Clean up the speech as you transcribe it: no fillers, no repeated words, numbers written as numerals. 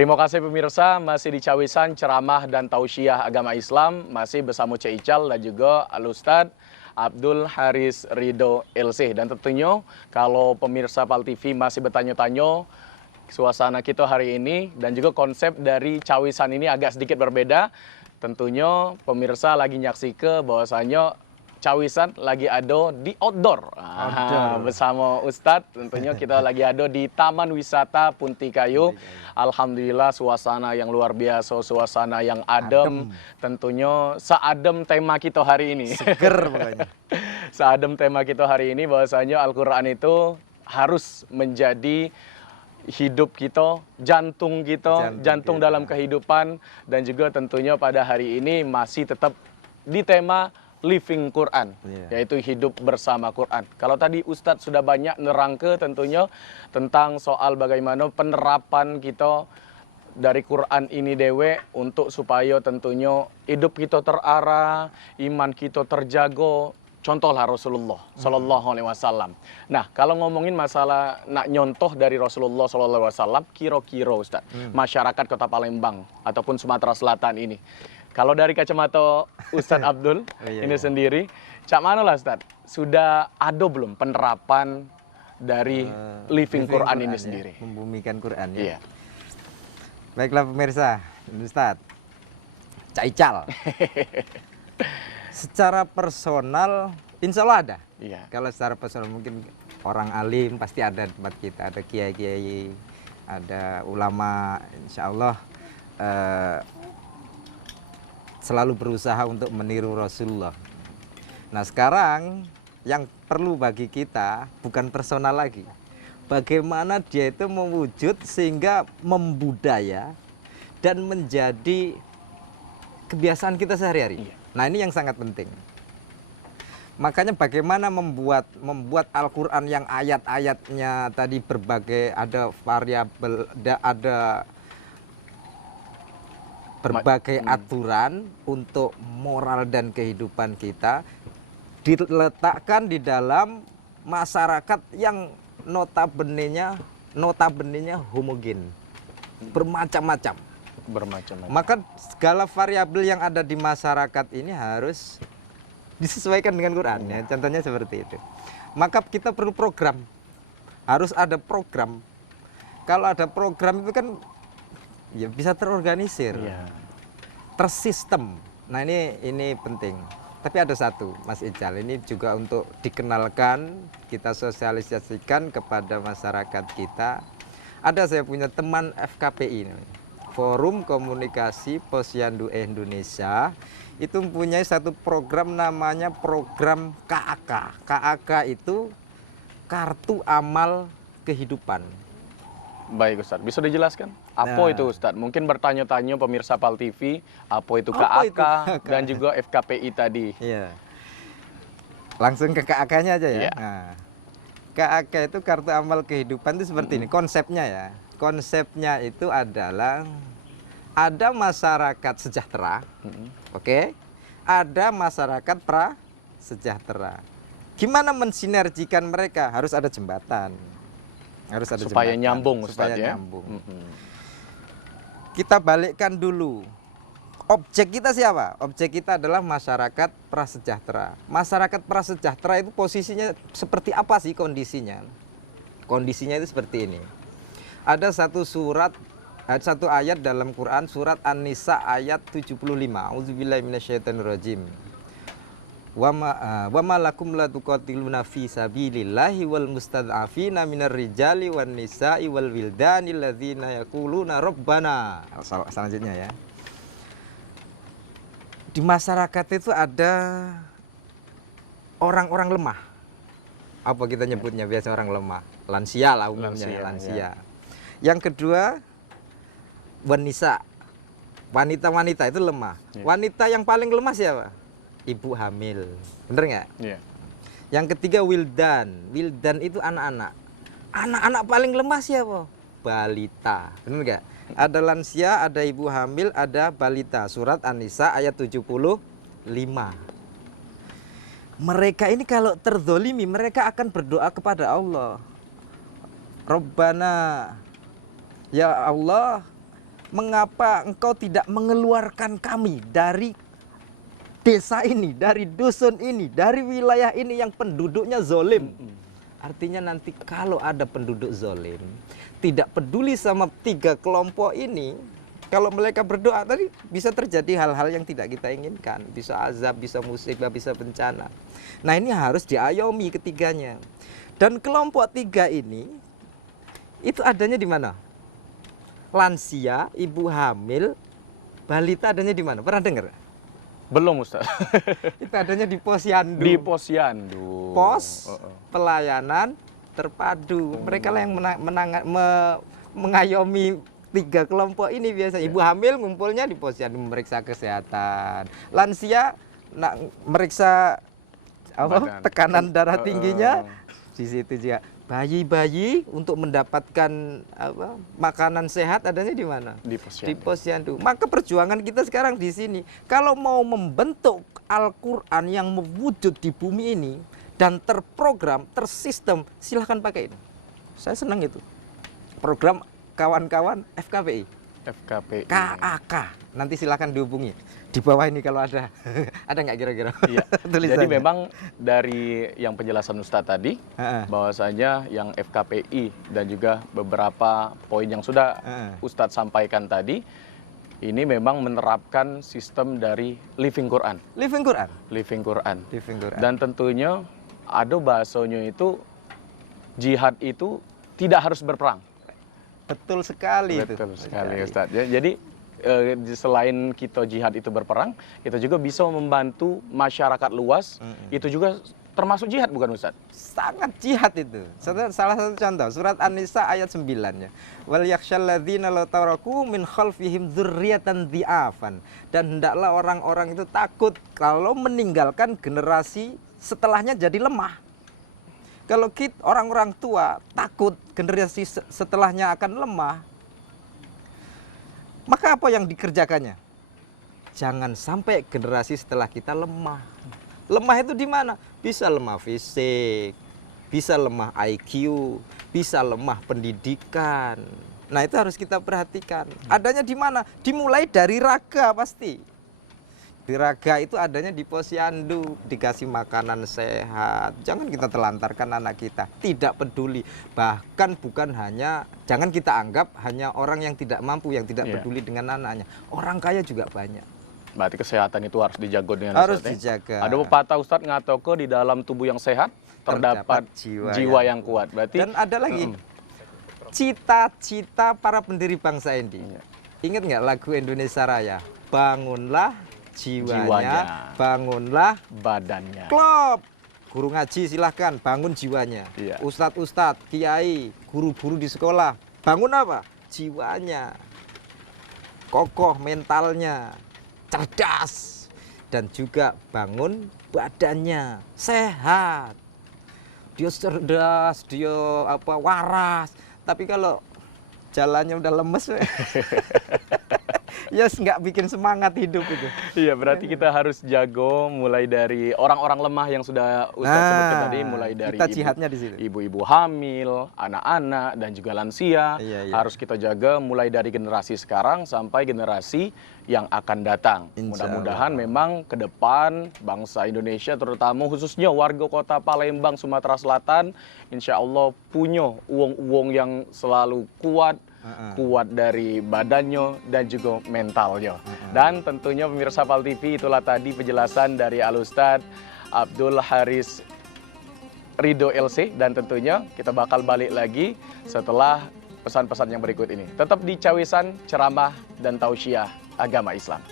Terima kasih pemirsa, masih di Cawisan Ceramah dan Tausiah Agama Islam, masih bersama Cik Ical dan juga Al-Ustadz Abdul Haris Ridho LC. Dan tentunya kalau pemirsa PAL TV masih bertanya-tanya, suasana kita hari ini dan juga konsep dari Cawisan ini agak sedikit berbeda. Tentunya pemirsa lagi nyaksike bahwasanya Cawisan lagi ada di outdoor. Bersama Ustadz, tentunya kita lagi ada di Taman Wisata Puntikayu. Alhamdulillah suasana yang luar biasa, suasana yang adem. Tentunya seadem tema kita hari ini. Seger makanya. Seadem tema kita hari ini bahwasanya Al-Quran itu harus menjadi hidup kita, jantung kita, jantung dalam kehidupan. Dan juga tentunya pada hari ini masih tetap di tema Living Quran, yaitu hidup bersama Quran. Kalau tadi Ustadz sudah banyak nerangke tentunya tentang soal bagaimana penerapan kita dari Quran ini dewe untuk supaya tentunya hidup kita terarah, iman kita terjaga. Contohlah Rasulullah Sallallahu Alaihi Wasallam. Nah, kalau ngomongin masalah nak nyontoh dari Rasulullah Sallallahu Alaihi Wasallam, kira-kira Ustadz, masyarakat Kota Palembang ataupun Sumatera Selatan ini, kalau dari kacamata Ustadz Abdul ini sendiri, cak mana lah Ustadz? Sudah ada belum penerapan dari Living Quran ini sendiri? Membumikan Quran ya. Baiklah pemirsa, Ustadz Cak Ical. Secara personal, insya Allah ada. Kalau secara personal mungkin orang alim pasti ada di tempat kita, ada kiai-kiai, ada ulama, insya Allah selalu berusaha untuk meniru Rasulullah. Nah sekarang yang perlu bagi kita bukan personal lagi. Bagaimana dia itu mewujud sehingga membudaya dan menjadi kebiasaan kita sehari-hari. Nah ini yang sangat penting. Makanya bagaimana membuat Al-Quran yang ayat-ayatnya tadi berbagai, ada variabel, ada berbagai aturan untuk moral dan kehidupan kita diletakkan di dalam masyarakat yang notabene-nya homogen, bermacam-macam. Maka segala variabel yang ada di masyarakat ini harus disesuaikan dengan Quran ya. Contohnya seperti itu. Maka kita perlu program. Harus ada program. Kalau ada program itu kan ya bisa terorganisir, tersistem. Nah ini penting. Tapi ada satu, Mas Ical, ini juga untuk dikenalkan, kita sosialisasikan kepada masyarakat kita. Ada saya punya teman FKPI, Forum Komunikasi Posyandu Indonesia, itu mempunyai satu program namanya program KAK. KAK itu Kartu Amal Kehidupan. Baik Ustadz, bisa dijelaskan? Apa itu Ustadz? Mungkin bertanya-tanya pemirsa PAL TV, apa itu KAK dan juga FKPI tadi? Iya. Langsung ke KAK-nya aja ya. Nah, KAK itu Kartu Amal Kehidupan itu seperti ini, konsepnya ya. Konsepnya itu adalah ada masyarakat sejahtera, oke? Ada masyarakat prasejahtera. Gimana mensinergikan mereka? Harus ada jembatan. Supaya nyambung, Ustadz, ya? Kita balikkan dulu. Objek kita siapa? Objek kita adalah masyarakat prasejahtera. Masyarakat prasejahtera itu posisinya seperti apa sih kondisinya? Kondisinya itu seperti ini. Ada satu ayat dalam Quran, surat An-Nisa ayat 75. Auzubillahi minasyaitonirrajim. Wa ma lakum la tuqatiluna fi sabilillahi wal mustad'afina minar rijali wan nisa'i wal wildani alladzina yaquluna rabbana. Selanjutnya ya. Di masyarakat itu ada orang-orang lemah. Apa kita nyebutnya biasa orang lemah? Lansia lah umumnya, lansia. Yang kedua, wanita. Wanita-wanita itu lemah. Wanita yang paling lemah siapa? Ibu hamil, bener nggak? Yang ketiga wildan. Wildan itu anak-anak. Anak-anak paling lemah siapa? Balita, bener nggak? Ada lansia, ada ibu hamil, ada balita. Surat An-Nisa ayat 75. Mereka ini kalau terzolimi, mereka akan berdoa kepada Allah. Rabbana, ya Allah, mengapa engkau tidak mengeluarkan kami dari desa ini, dari dusun ini, dari wilayah ini yang penduduknya zolim. Artinya nanti kalau ada penduduk zolim, tidak peduli sama 3 kelompok ini, kalau mereka berdoa tadi bisa terjadi hal-hal yang tidak kita inginkan. Bisa azab, bisa musibah, bisa bencana. Nah ini harus diayomi ketiganya. Dan kelompok 3 ini, itu adanya di mana? Lansia, ibu hamil, balita adanya di mana? Pernah dengar? Belum, Ustaz. Itu adanya di posyandu. Di posyandu. Pos pelayanan terpadu. Mereka lah yang mengayomi 3 kelompok ini biasanya. Ibu hamil ngumpulnya di posyandu memeriksa kesehatan. Lansia meriksa Badan. tekanan darah tingginya di situ juga. Bayi-bayi untuk mendapatkan makanan sehat adanya di mana? Di posyandu. Di posyandu. Maka perjuangan kita sekarang di sini. Kalau mau membentuk Al-Quran yang mewujud di bumi ini dan terprogram, tersistem, silahkan pakai ini. Saya senang itu. Program kawan-kawan FKPI. FKPI. KAK. Nanti silahkan dihubungi. Di bawah ini kalau ada. Ada nggak kira-kira? Iya. Jadi memang dari yang penjelasan Ustadz tadi, bahwasanya yang FKPI dan juga beberapa poin yang sudah Ustadz sampaikan tadi, ini memang menerapkan sistem dari Living Quran. Living Quran. Living Quran. Living Quran. Dan tentunya ada bahasanya itu jihad itu tidak harus berperang. Betul sekali. Betul sekali Ustadz. Jadi selain kita jihad itu berperang, kita juga bisa membantu masyarakat luas. Itu juga termasuk jihad bukan Ustadz? Sangat jihad itu. Salah satu contoh surat An-Nisa ayat 9-nya. Wal yakhshalladzina law taraku min khalfihim dzurriyyatan dhi'afan. Dan hendaklah orang-orang itu takut kalau meninggalkan generasi setelahnya jadi lemah. Kalau kita orang-orang tua takut generasi setelahnya akan lemah, maka apa yang dikerjakannya? Jangan sampai generasi setelah kita lemah. Lemah itu di mana? Bisa lemah fisik, bisa lemah IQ, bisa lemah pendidikan. Nah, itu harus kita perhatikan. Adanya di mana? Dimulai dari raga pasti. Di raga itu adanya di posyandu, dikasih makanan sehat. Jangan kita telantarkan anak kita, tidak peduli. Bahkan bukan hanya, jangan kita anggap hanya orang yang tidak mampu, yang tidak peduli dengan anaknya. Orang kaya juga banyak. Berarti kesehatan itu harus dijaga dengan harus Ustadz, dijaga. Ada pepatah Ustadz ngatoko di dalam tubuh yang sehat terdapat jiwa yang kuat. Berarti dan ada lagi cita-cita para pendiri bangsa ini. Ingat nggak lagu Indonesia Raya? Bangunlah jiwanya, bangunlah badannya. Klop. Guru ngaji silahkan bangun jiwanya. Ustadz-ustadz, kiai, guru-guru di sekolah, bangun apa? Jiwanya. Kokoh mentalnya, cerdas, dan juga bangun badannya, sehat. Dia cerdas, dia waras. Tapi kalau jalannya udah lemes, ya nggak bikin semangat hidup itu. Iya, berarti kita harus jago mulai dari orang-orang lemah yang sudah Ustadz sebutkan tadi, mulai dari kita jihadnya di situ. Ibu-ibu hamil, anak-anak, dan juga lansia. Harus kita jaga mulai dari generasi sekarang sampai generasi yang akan datang. Mudah-mudahan memang ke depan bangsa Indonesia, terutama khususnya warga kota Palembang, Sumatera Selatan, insya Allah punya uang-uang yang selalu kuat, kuat dari badannya dan juga mentalnya. Dan tentunya pemirsa PAL TV, itulah tadi penjelasan dari Al-Ustadz Abdul Haris Ridho LC, dan tentunya kita bakal balik lagi setelah pesan-pesan yang berikut ini. Tetap di Cawisan Ceramah dan Tausiah Agama Islam.